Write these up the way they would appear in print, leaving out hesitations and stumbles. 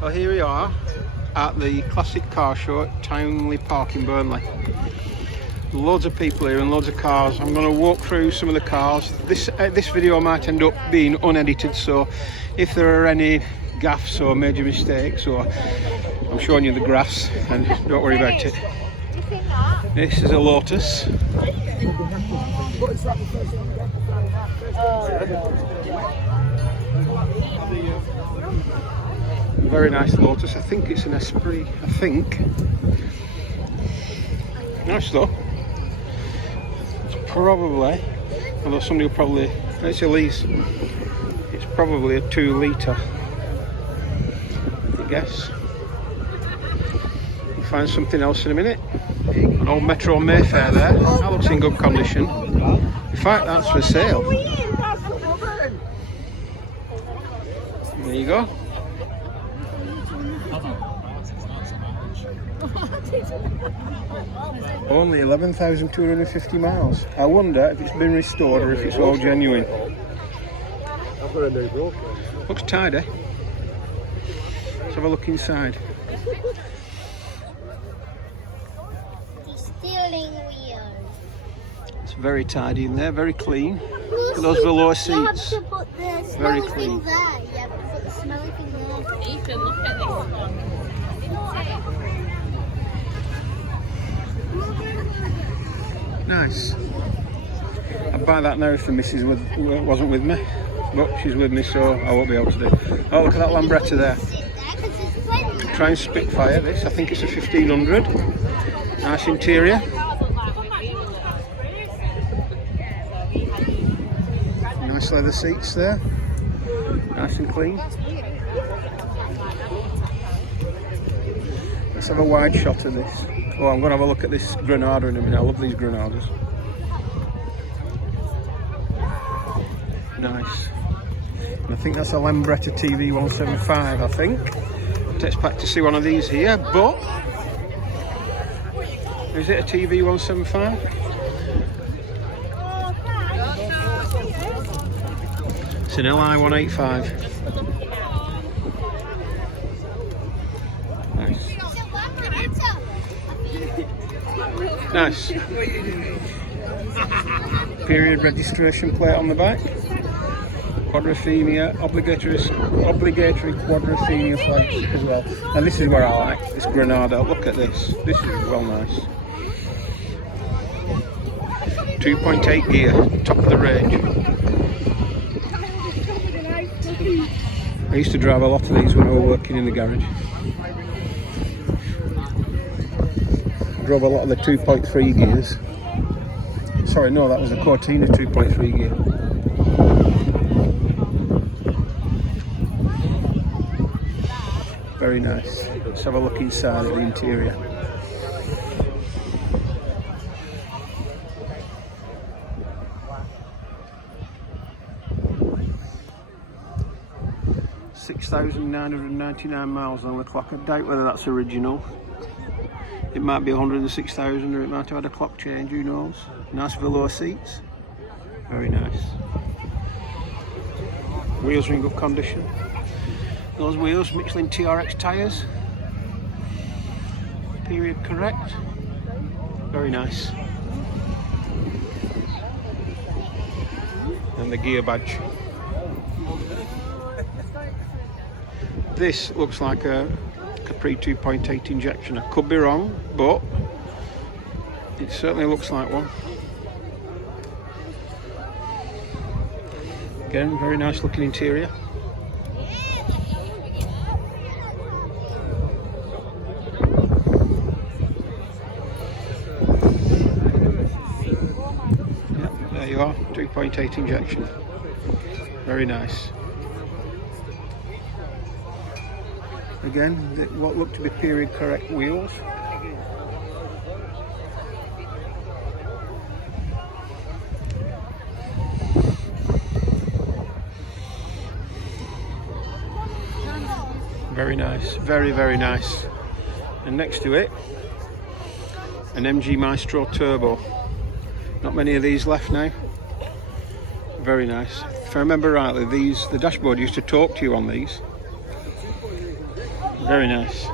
Well, here we are at the classic car show at Townley Park in Burnley. Loads of people here and loads of cars. I'm going to walk through some of the cars. This video might end up being unedited, so if there are any gaffes or major mistakes, or I'm showing you the graphs, and don't worry about it. This is a Lotus. Very nice Lotus. I think it's an Esprit. I think. Nice though. It's probably, although somebody will probably, it's a lease. It's probably a 2 litre. I guess. We'll find something else in a minute. An old Metro Mayfair there. That looks in good condition. In fact, that's for sale. There you go. Only 11,250 miles. I wonder if it's been restored or if it's all genuine. I've got a new broker. Looks tidy. Let's have a look inside. Steering wheel. It's very tidy in there, very clean. Look at those velour seats. Very clean. Yeah, put the smelly thing there. Ethan, look at this one. Nice. I'd buy that now if the missus wasn't with me, but she's with me, so I won't be able to do it. Oh, look at that Lambretta there. Try and Spitfire this. I think it's a 1500. Nice interior. Nice leather seats there. Nice and clean. Let's have a wide shot of this. Oh, I'm going to have a look at this Granada in a minute. I love these Granadas. Nice. And I think that's a Lambretta TV 175, I think. Takes back to see one of these here, but... Is it a TV 175? It's an LI 185. Nice. Period registration plate on the back. Quadrophenia, obligatory quadrophenia flags as well. And this is where I like this Granada. Look at this. This is well nice. 2.8 gear, top of the range. I used to drive a lot of these when I was working in the garage. Drove a lot of the 2.3 gears. Sorry, no, that was a Cortina 2.3 gear. Very nice. Let's have a look inside of the interior. £6,999 miles on the clock. I doubt whether that's original. It might be 106,000, or it might have had a clock change, who knows. Nice velour seats. Very nice. Wheels are in good condition. Those wheels, Michelin TRX tyres. Period correct. Very nice. And the gear badge. This looks like a Capri 2.8 injection. I could be wrong, but it certainly looks like one. Again, very nice looking interior. Yep, there you are, 2.8 injection. Very nice. Again, what look to be period correct wheels. Very nice, very, very nice. And next to it, an MG Maestro Turbo. Not many of these left now. Very nice. If I remember rightly, the dashboard used to talk to you on these. Very nice.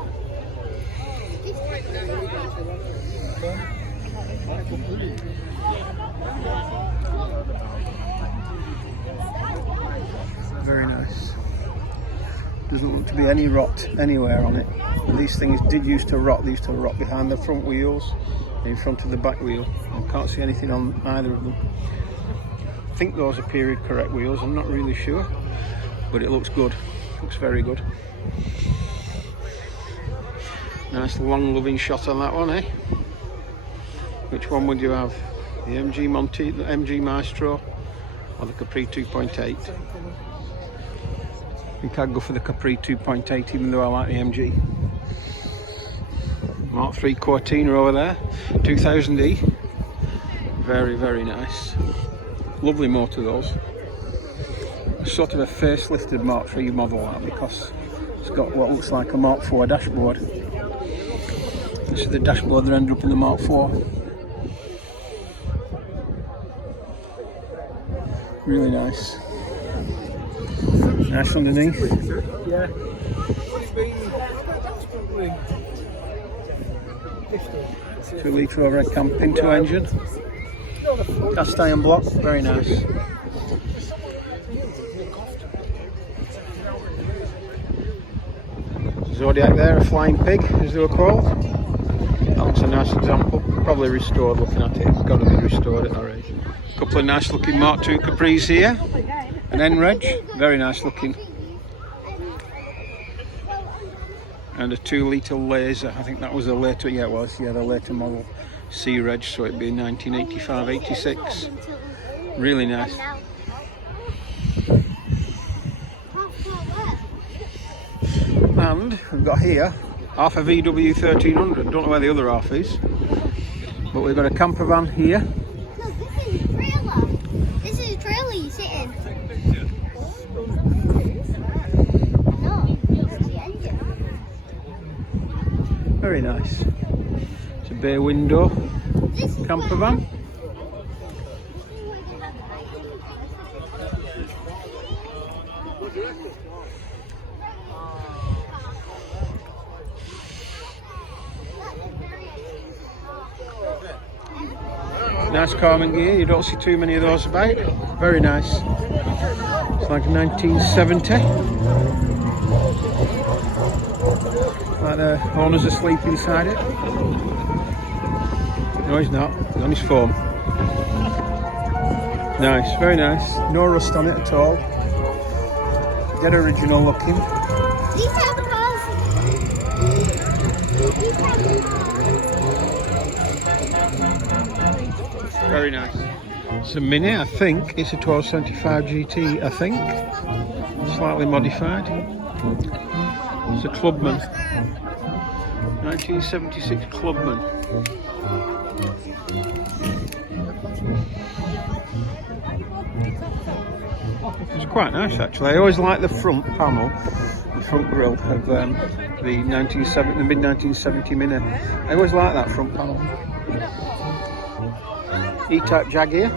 Very nice. Doesn't look to be any rot anywhere on it. These things did used to rot. They used to rot behind the front wheels, in front of the back wheel. I can't see anything on either of them. I think those are period correct wheels. I'm not really sure, but it looks good. Looks very good. Nice long loving shot on that one, eh? Which one would you have? The MG Monty, the MG Maestro, or the Capri 2.8? I think I'd go for the Capri 2.8, even though I like the MG. Mark III Cortina over there, 2000E. Very, very nice. Lovely motor those. Sort of a facelifted Mark III model that, because it's got what looks like a Mark IV dashboard. This is the dashboard that ended up in the Mark IV. Really nice. Nice underneath. Yeah. 2 litre overhead cam Pinto engine. Cast iron block, very nice. Zodiac there, a flying pig as they were called. That looks a nice example. Probably restored looking at it. It's got to be restored at that age. A couple of nice looking Mark II Capris here. An N-Reg, very nice looking. And a 2 litre laser. I think that was a later, yeah it was, yeah, the later model C-Reg, so it'd be 1985-86. Really nice. And we've got here half a VW 1300. Don't know where the other half is, but we've got a Campervan here. Look, this is a trailer. This is a trailer you sit in. No, it's the engine. Very nice. It's a bay window Campervan. Nice Carmen gear, you don't see too many of those about. Very nice. It's like 1970. Like the owner's asleep inside it. No, he's not. He's on his phone. Nice, very nice. No rust on it at all. Dead original looking. These have cars. Very nice. It's a Mini, I think. It's a 1275 GT, I think. Slightly modified. It's a Clubman. 1976 Clubman. It's quite nice actually. I always like the front panel, the front grille of the mid-1970 Mini. I always like that front panel. E-type Jag here.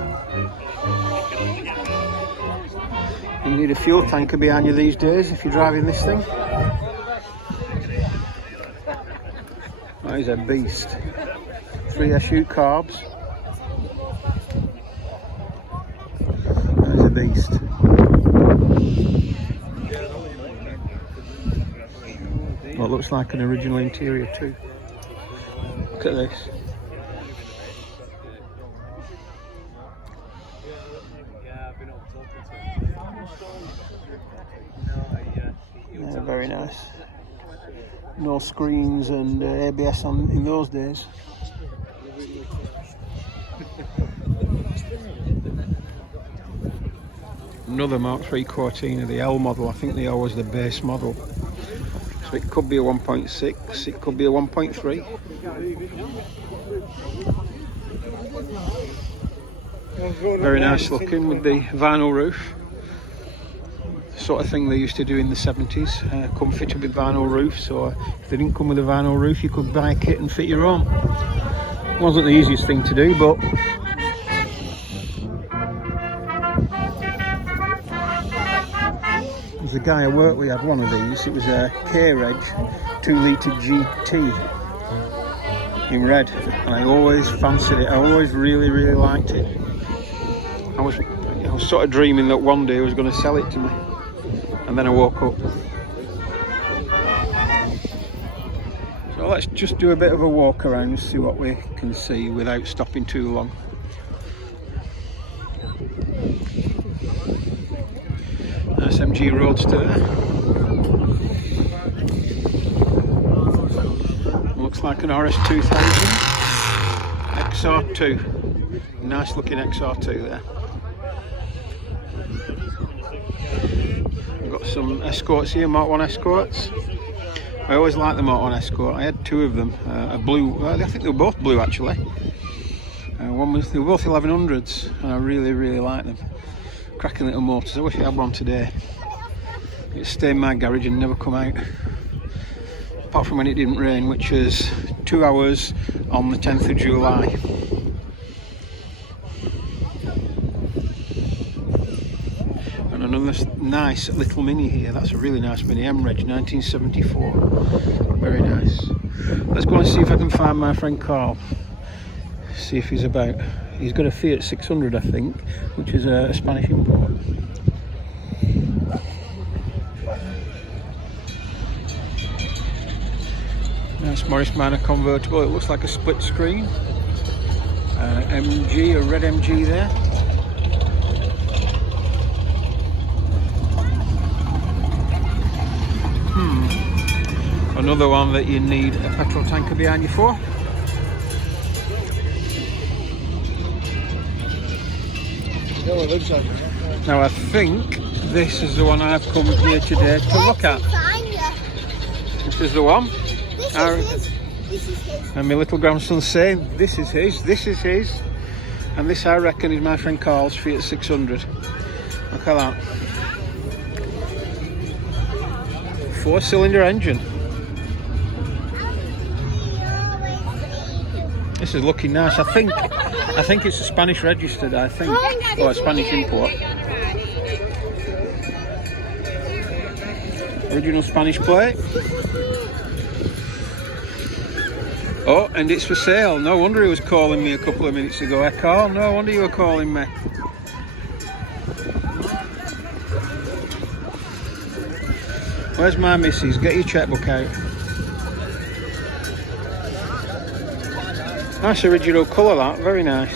You need a fuel tanker behind you these days if you're driving this thing. That is a beast. 3SU carbs. That is a beast. Well, it looks like an original interior too. Look at this. Yeah, very nice. No screens and ABS on in those days. Another Mark III Cortina, the L model. I think the L was the base model. So it could be a 1.6, it could be a 1.3. Very nice looking with the vinyl roof. Sort of thing they used to do in the 70s, come fitted with vinyl roof, so if they didn't come with a vinyl roof you could buy a kit and fit your own. Wasn't the easiest thing to do, but There's a guy I worked with had one of these. It was a K-Reg 2-litre GT in red, and I always fancied it. I always really liked it. I was sort of dreaming that one day he was going to sell it to me, and then I woke up. So let's just do a bit of a walk around and see what we can see without stopping too long. SMG Roadster there. Looks like an RS2000 XR2. Nice looking XR2 there. We've got some Escorts here, Mark 1 Escorts. I always liked the Mark 1 Escort. I had two of them, a blue, I think they were both blue actually. They were both 1100s, and I really liked them. Cracking little motors. I wish I had one today. It stayed in my garage and never come out. Apart from when it didn't rain, which was 2 hours on the 10th of July. And another nice little Mini here. That's a really nice Mini, M-Reg 1974. Very nice. Let's go and see if I can find my friend Carl. See if he's about. He's got a Fiat 600, I think, which is a Spanish import. Nice Morris Minor convertible. It looks like a split screen. MG, a red MG there. Another one that you need a petrol tanker behind you for. Now I think this is the one I've come here today to look at. This is the one. This is his. And my little grandson's saying this is his, and this I reckon is my friend Carl's Fiat 600. Look at that. 4-cylinder engine. This is looking nice. I think it's a Spanish registered, I think, or a Spanish import. Original Spanish plate. Oh, and it's for sale. No wonder he was calling me a couple of minutes ago. Hey Carl, no wonder you were calling me. Where's my missus? Get your checkbook out. Nice original colour that, very nice.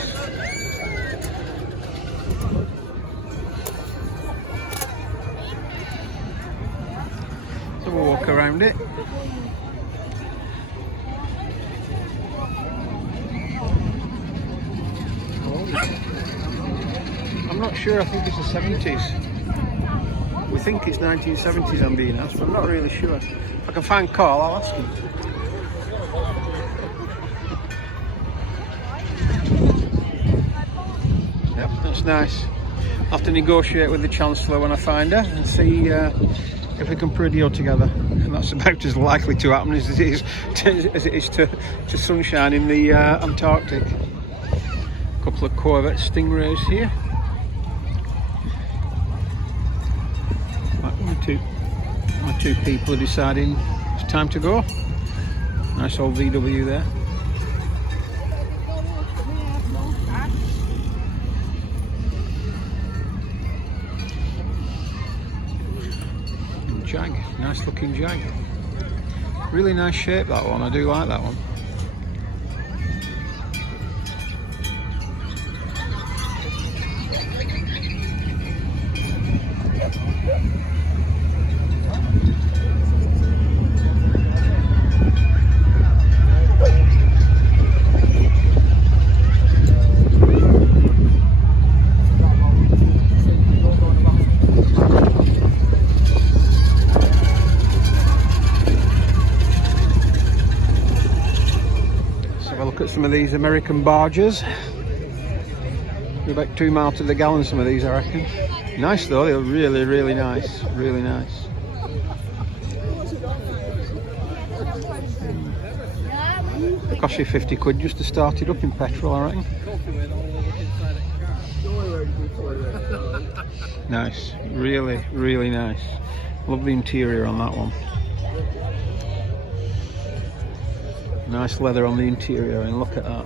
So we'll walk around it. I'm not sure, I think it's the 70s. We think it's 1970s I'm being asked, but I'm not really sure. If I can find Carl, I'll ask him. Yep, that's nice. I'll have to negotiate with the Chancellor when I find her and see if we can put a deal together. And that's about as likely to happen as it is to sunshine in the Antarctic. A couple of Corvette Stingrays here. My two people are deciding it's time to go. Nice old VW there. Jag, nice looking Jag. Really nice shape that one, I do like that one. Look at some of these American barges. They're about 2 miles to the gallon, some of these I reckon. Nice though, they're really nice, really nice. Cost you 50 quid just to start it up in petrol, I reckon. Nice, really nice. Love the interior on that one. Nice leather on the interior, and look at that.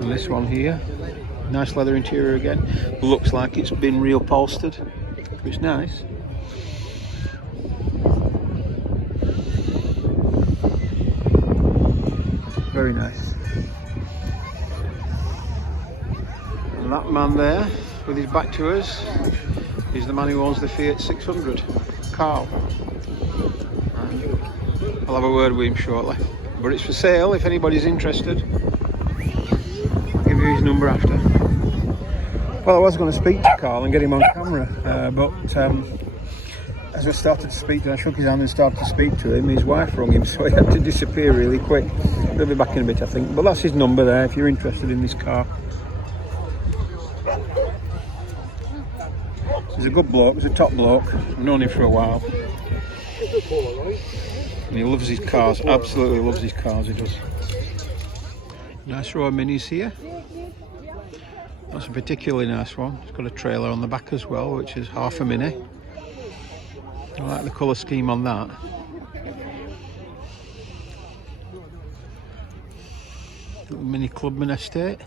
And this one here, nice leather interior again. Looks like it's been reupholstered. It's nice. Very nice. And that man there, with his back to us, is the man who owns the Fiat 600, Carl. I'll have a word with him shortly. But it's for sale if anybody's interested. I'll give you his number after. Well, I was going to speak to Carl and get him on camera, but as I started to speak to him, I shook his hand and started to speak to him, his wife rung him, so he had to disappear really quick. He'll be back in a bit, I think. But that's his number there if you're interested in this car. He's a good bloke, he's a top bloke. I've known him for a while. And he loves his cars, absolutely loves his cars, he does. Nice row of minis here. That's a particularly nice one. It's got a trailer on the back as well, which is half a mini. I like the colour scheme on that. Little mini Clubman estate.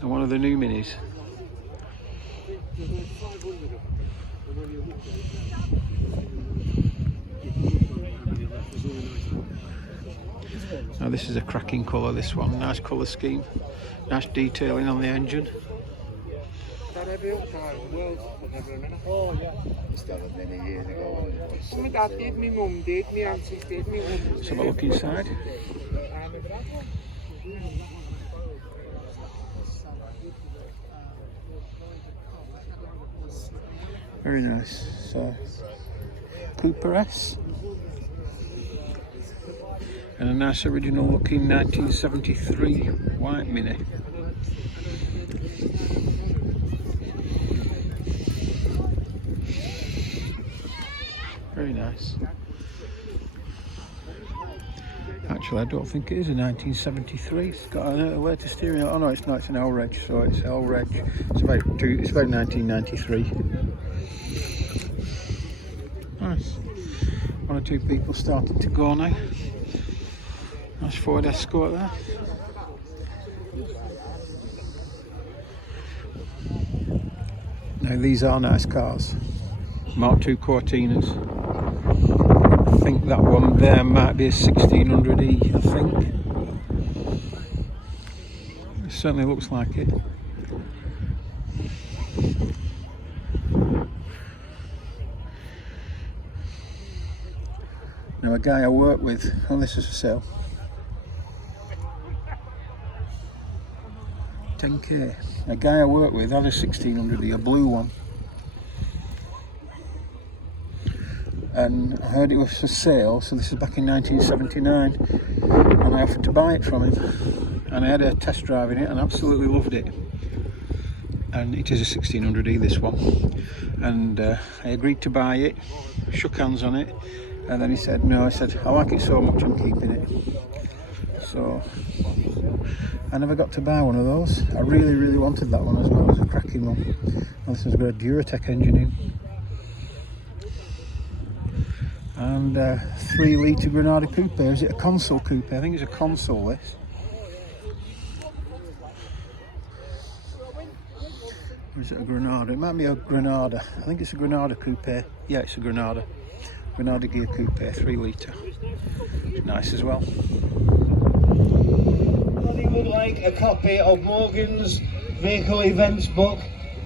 And one of the new minis. Now this is a cracking colour, this one. Nice colour scheme. Nice detailing on the engine. Oh yeah. Just had a many years ago. My dad did, my mum did, my aunties did, my mum. Let's have a look inside. Very nice. So, Cooper S. And a nice original looking 1973 white Mini. Very nice. Actually, I don't think it is a 1973. It's got a later steering. Oh no, it's not. It's an L reg. So it's L reg. It's about 1993. Nice. One or two people starting to go now. Nice Ford Escort there. Now these are nice cars. Mark II Cortinas. I think that one there might be a 1600E, I think. It certainly looks like it. Now a guy I work with, oh this is for sale. 10k. A guy I work with had a 1600E, a blue one. And I heard it was for sale, so this is back in 1979, and I offered to buy it from him, and I had a test drive in it and absolutely loved it. And it is a 1600E, this one, and I agreed to buy it, shook hands on it, and then he said no. I said I like it so much I'm keeping it. So I never got to buy one of those. I really wanted that one as well. It was a cracking one. And this has got a Duratec engine in. And 3 litre Granada Coupe. Is it a console coupe? I think it's a console, this. Or is it a Granada? It might be a Granada. I think it's a Granada Coupe. Yeah, it's a Granada. Granada gear coupe, 3 litre. It's nice as well. Anybody would like a copy of Morgan's vehicle events book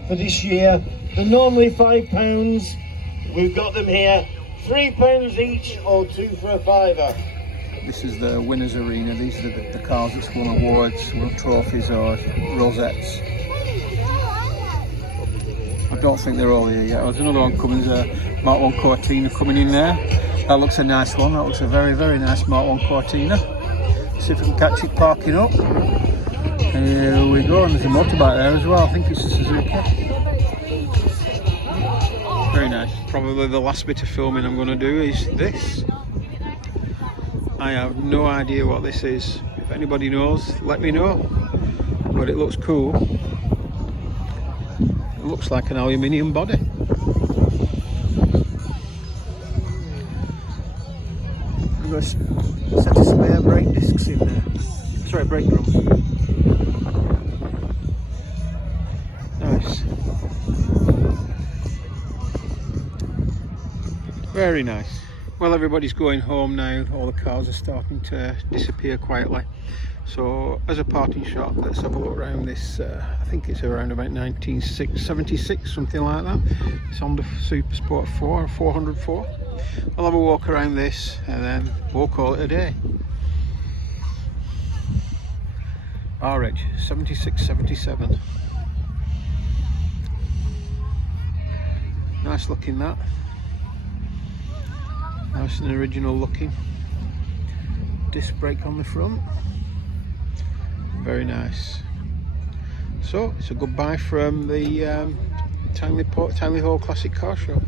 for this year? They're normally £5. We've got them here. £3 each, or 2 for a £5. This is the winners arena. These are the cars that's won awards, won trophies or rosettes. I don't think they're all here yet. There's another one coming. There's a Mark I Cortina coming in there. That looks a nice one. That looks a very nice Mark I Cortina. See if we can catch it parking up. Here we go. And there's a motorbike there as well. I think it's a Suzuki. Very nice. Probably the last bit of filming I'm going to do is this. I have no idea what this is. If anybody knows, let me know. but it looks cool. It looks like an aluminium body. I'm going to set a spare brake discs in there. Sorry, brake drum. Nice. Very nice. Well, everybody's going home now. All the cars are starting to disappear quietly. So as a parting shot, let's have a look around this. I think it's around about 1976, something like that. It's Honda Super Sport 4, 404. I'll have a walk around this and then we'll call it a day. RH 7677. Nice looking, that. Nice and original looking. Disc brake on the front. Very nice. So it's a goodbye from the Townley Hall Classic Car Show.